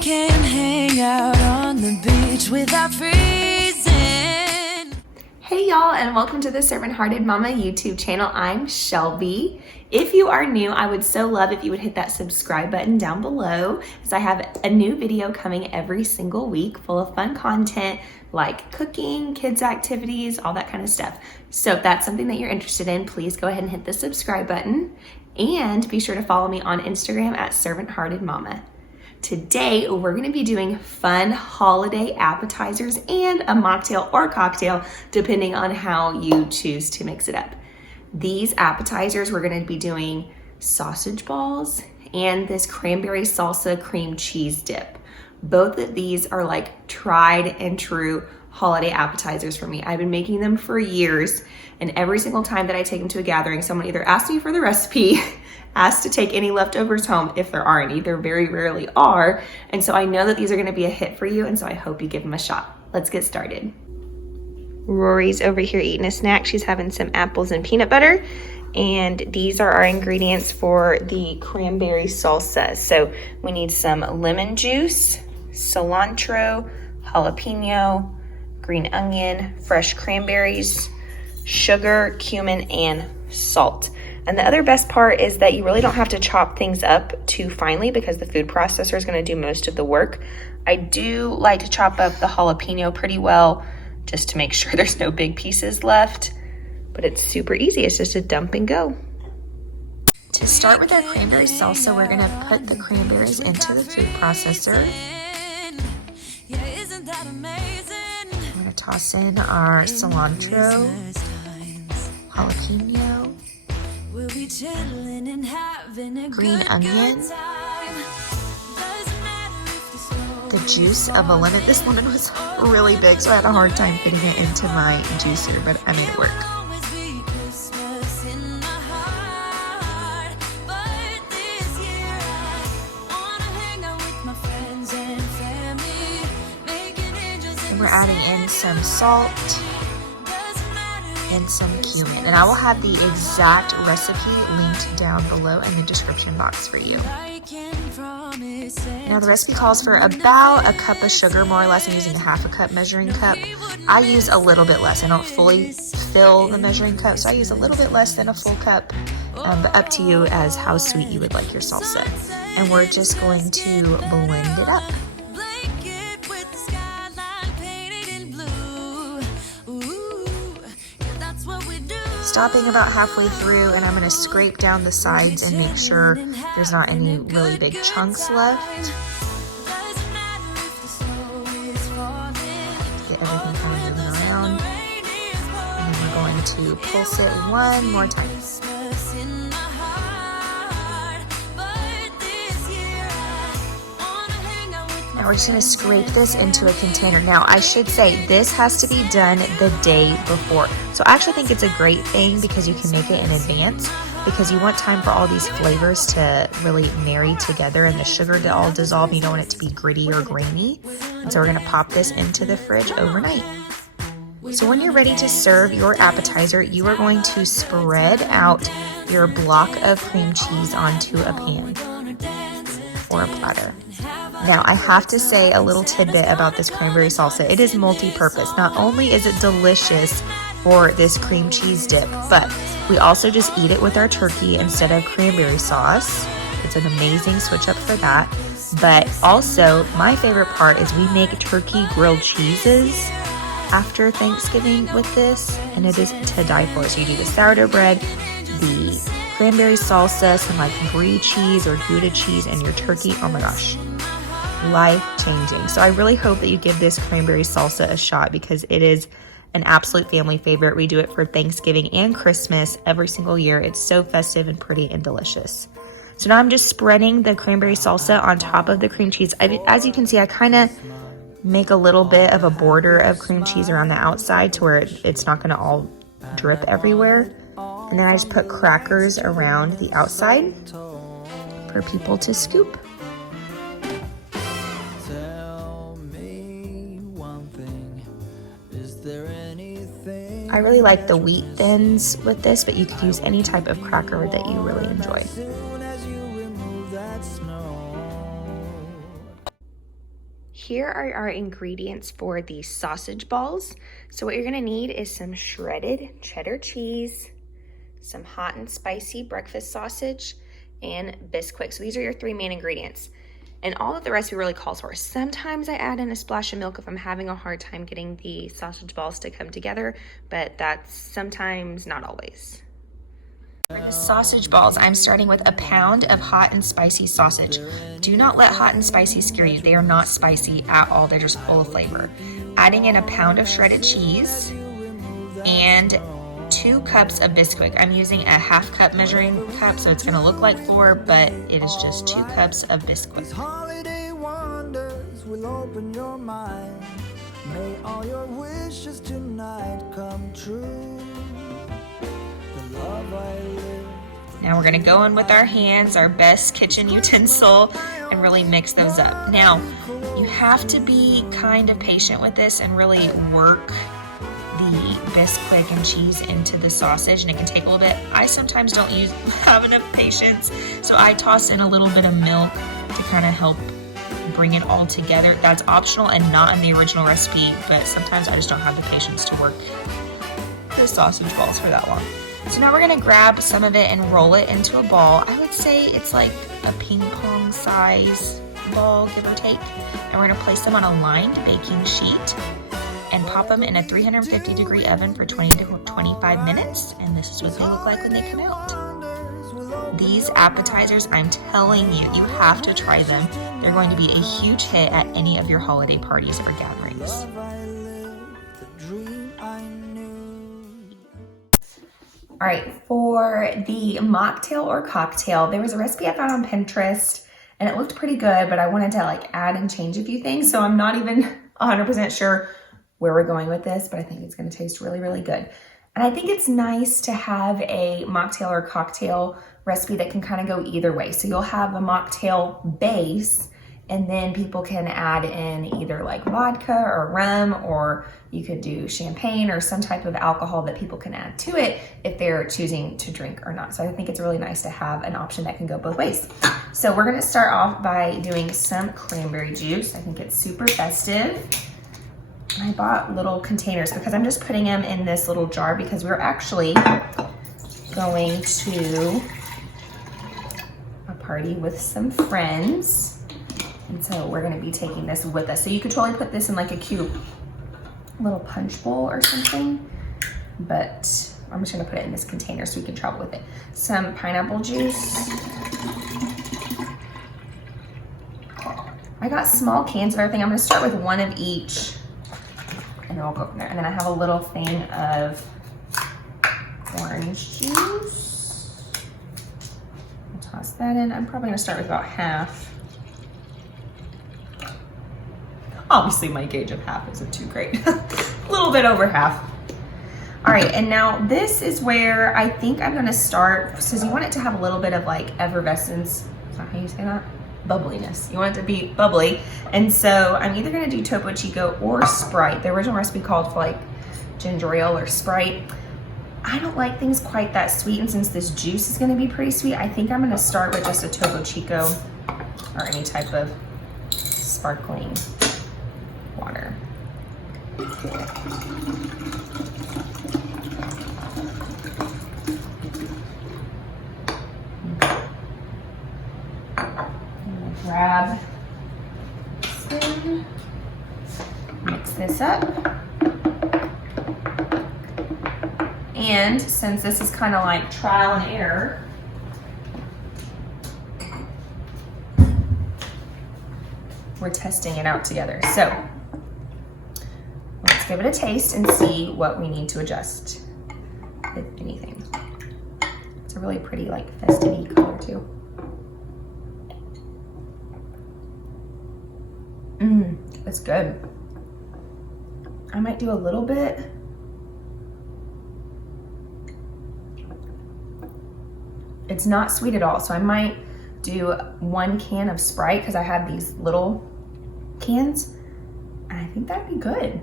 can hang out on the beach without freezing. Hey y'all, and welcome to the Servant-Hearted Mama YouTube channel. I'm Shelby. If you are new, I would so love if you would hit that subscribe button down below, as I have a new video coming every single week full of fun content like cooking, kids activities, all that kind of stuff. So if that's something that you're interested in, please go ahead and hit the subscribe button, and be sure to follow me on Instagram at Servant-Hearted Mama. Today, we're gonna be doing fun holiday appetizers and a mocktail or cocktail, depending on how you choose to mix it up. These appetizers, we're gonna be doing sausage balls and this cranberry salsa cream cheese dip. Both of these are like tried and true holiday appetizers for me. I've been making them for years, and every single time that I take them to a gathering, someone either asks me for the recipe, asks to take any leftovers home if there are any. There very rarely are, and so I know that these are gonna be a hit for you, and so I hope you give them a shot. Let's get started. Rory's over here eating a snack. She's having some apples and peanut butter, and these are our ingredients for the cranberry salsa. So we need some lemon juice, cilantro, jalapeno, green onion, fresh cranberries, sugar, cumin, and salt. And the other best part is that you really don't have to chop things up too finely because the food processor is going to do most of the work. I do like to chop up the jalapeno pretty well just to make sure there's no big pieces left, but it's super easy. It's just a dump and go. To start with our cranberry salsa, we're going to put the cranberries into the food processor. I'm going to toss in our cilantro, jalapeno, green onion, the juice of a lemon. This lemon was really big, so I had a hard time fitting it into my juicer, but I made it work. And we're adding in some salt and some cumin, and I will have the exact recipe linked down below in the description box for you. Now the recipe calls for about a cup of sugar, more or less. I'm using a half a cup measuring cup. I use a little bit less. I don't fully fill the measuring cup, so I use a little bit less than a full cup, but up to you as how sweet you would like your salsa. And we're just going to blend it up. Stopping about halfway through, and I'm going to scrape down the sides and make sure there's not any really big chunks left. Get everything kind of moving around. And then we're going to pulse it one more time. Now we're just going to scrape this into a container. Now I should say this has to be done the day before. So I actually think it's a great thing because you can make it in advance, because you want time for all these flavors to really marry together and the sugar to all dissolve. You don't want it to be gritty or grainy. And so we're going to pop this into the fridge overnight. So when you're ready to serve your appetizer, you are going to spread out your block of cream cheese onto a pan or a platter. Now, I have to say a little tidbit about this cranberry salsa. It is multi-purpose. Not only is it delicious for this cream cheese dip, but we also just eat it with our turkey instead of cranberry sauce. It's an amazing switch up for that. But also, my favorite part is we make turkey grilled cheeses after Thanksgiving with this, and it is to die for. So you do the sourdough bread, the cranberry salsa, some like brie cheese or Gouda cheese, and your turkey. Oh my gosh. Life-changing. So I really hope that you give this cranberry salsa a shot, because it is an absolute family favorite. We do it for Thanksgiving and Christmas every single year. It's so festive and pretty and delicious. So now I'm just spreading the cranberry salsa on top of the cream cheese. As you can see, I kind of make a little bit of a border of cream cheese around the outside to where it's not going to all drip everywhere. And then I just put crackers around the outside for people to scoop. I really like the wheat thins with this, but you could use any type of cracker that you really enjoy. Here are our ingredients for the sausage balls. So what you're gonna need is some shredded cheddar cheese, some hot and spicy breakfast sausage, and Bisquick. So these are your 3 main ingredients. And all that the recipe really calls for. Sometimes I add in a splash of milk if I'm having a hard time getting the sausage balls to come together, but that's sometimes not always. For the sausage balls, I'm starting with a pound of hot and spicy sausage. Do not let hot and spicy scare you. They are not spicy at all. They're just full of flavor. Adding in a pound of shredded cheese and 2 cups of Bisquick. I'm using a 1/2 cup measuring cup, so it's gonna look like 4, but it is just 2 cups of Bisquick. Holiday wonders will open your mind. May all your wishes tonight come true. The love I live. Now we're gonna go in with our hands, our best kitchen utensil, and really mix those up. Now, you have to be kind of patient with this and really work the Bisquick and cheese into the sausage, and it can take a little bit. I sometimes don't have enough patience, so I toss in a little bit of milk to kind of help bring it all together. That's optional and not in the original recipe, but sometimes I just don't have the patience to work the sausage balls for that long. So now we're gonna grab some of it and roll it into a ball. I would say it's like a ping pong size ball, give or take. And we're gonna place them on a lined baking sheet and pop them in a 350-degree oven for 20 to 25 minutes. And this is what they look like when they come out. These appetizers, I'm telling you, you have to try them. They're going to be a huge hit at any of your holiday parties or gatherings. All right, for the mocktail or cocktail, there was a recipe I found on Pinterest and it looked pretty good, but I wanted to like add and change a few things. So I'm not even 100% sure where we're going with this, but I think it's gonna taste really, really good. And I think it's nice to have a mocktail or cocktail recipe that can kind of go either way. So you'll have a mocktail base, and then people can add in either like vodka or rum, or you could do champagne or some type of alcohol that people can add to it if they're choosing to drink or not. So I think it's really nice to have an option that can go both ways. So we're gonna start off by doing some cranberry juice. I think it's super festive. I bought little containers because I'm just putting them in this little jar because we're actually going to a party with some friends. And so we're gonna be taking this with us. So you could totally put this in like a cute little punch bowl or something, but I'm just gonna put it in this container so we can travel with it. Some pineapple juice. I got small cans of everything. I'm gonna start with 1 of each, and then we'll go from there. And then I have a little thing of orange juice. I'll toss that in. I'm probably gonna start with about 1/2. Obviously my gauge of 1/2 isn't too great. A little bit over 1/2. All right, and now this is where I think I'm gonna start, because you want it to have a little bit of like effervescence. Is that how you say that? Bubbliness. You want it to be bubbly. And so I'm either gonna do Topo Chico or Sprite. The original recipe called for like ginger ale or Sprite. I don't like things quite that sweet, and since this juice is gonna be pretty sweet, I think I'm gonna start with just a Topo Chico or any type of sparkling water. Grab a spoon, mix this up. And since this is kind of like trial and error, we're testing it out together. So let's give it a taste and see what we need to adjust, if anything. It's a really pretty like festive-y color too. It's good. I might do a little bit. It's not sweet at all, so I might do 1 can of Sprite because I have these little cans, and I think that'd be good.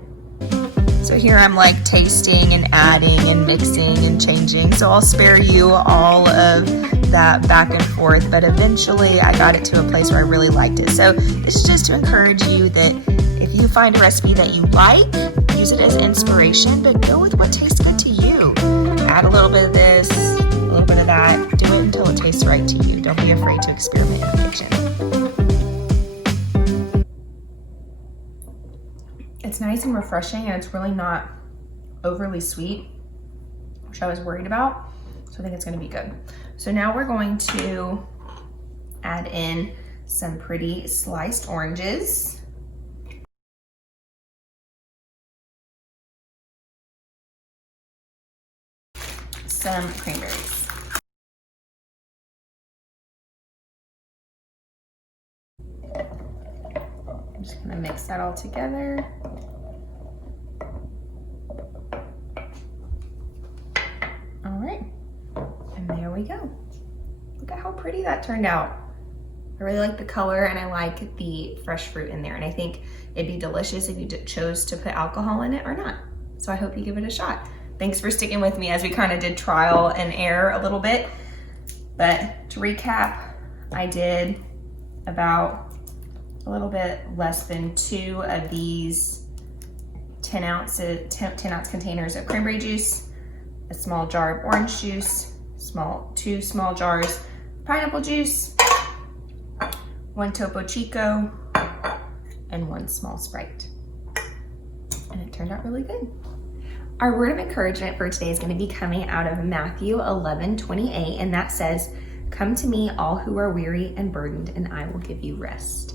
So here I'm like tasting and adding and mixing and changing, so I'll spare you all of that back and forth, but eventually I got it to a place where I really liked it. So this is just to encourage you that if you find a recipe that you like, use it as inspiration, but go with what tastes good to you. Add a little bit of this, a little bit of that. Do it until it tastes right to you. Don't be afraid to experiment in the kitchen. It's nice and refreshing, and it's really not overly sweet, which I was worried about. So I think it's gonna be good. So now we're going to add in some pretty sliced oranges. Some cranberries. I'm just gonna mix that all together. All right, and there we go. Look at how pretty that turned out. I really like the color, and I like the fresh fruit in there, and I think it'd be delicious if you chose to put alcohol in it or not. So I hope you give it a shot. Thanks for sticking with me as we kind of did trial and error a little bit. But to recap, I did about a little bit less than 2 of these 10 ounce containers of cranberry juice, a small jar of orange juice, 2 small jars pineapple juice, 1 Topo Chico, and 1 small Sprite. And it turned out really good. Our word of encouragement for today is going to be coming out of Matthew 11:28, and that says, "Come to me, all who are weary and burdened, and I will give you rest."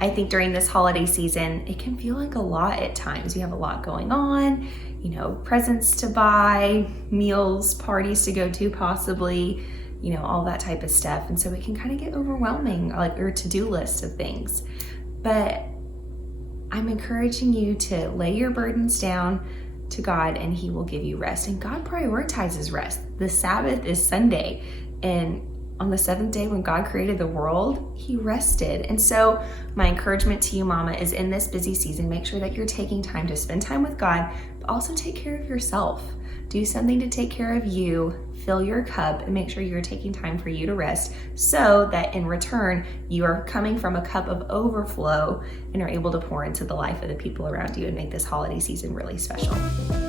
I think during this holiday season, it can feel like a lot at times. You have a lot going on, you know, presents to buy, meals, parties to go to possibly, you know, all that type of stuff. And so it can kind of get overwhelming, like your to-do list of things. But I'm encouraging you to lay your burdens down to God, and He will give you rest. And God prioritizes rest. The Sabbath is Sunday, and on the 7th day when God created the world, He rested. And so my encouragement to you, Mama, is in this busy season, make sure that you're taking time to spend time with God, but also take care of yourself. Do something to take care of you, fill your cup, and make sure you're taking time for you to rest, so that in return, you are coming from a cup of overflow and are able to pour into the life of the people around you and make this holiday season really special.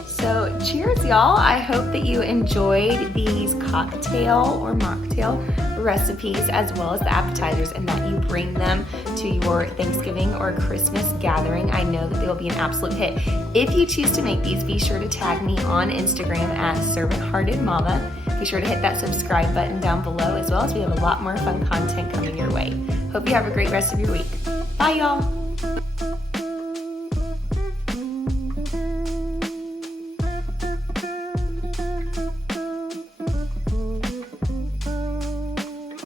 So cheers, y'all. I hope that you enjoyed these cocktail or mocktail recipes, as well as the appetizers, and that you bring them to your Thanksgiving or Christmas gathering. I know that they will be an absolute hit. If you choose to make these, be sure to tag me on Instagram at Servant Hearted Mama. Be sure to hit that subscribe button down below, as well as we have a lot more fun content coming your way. Hope you have a great rest of your week. Bye, y'all.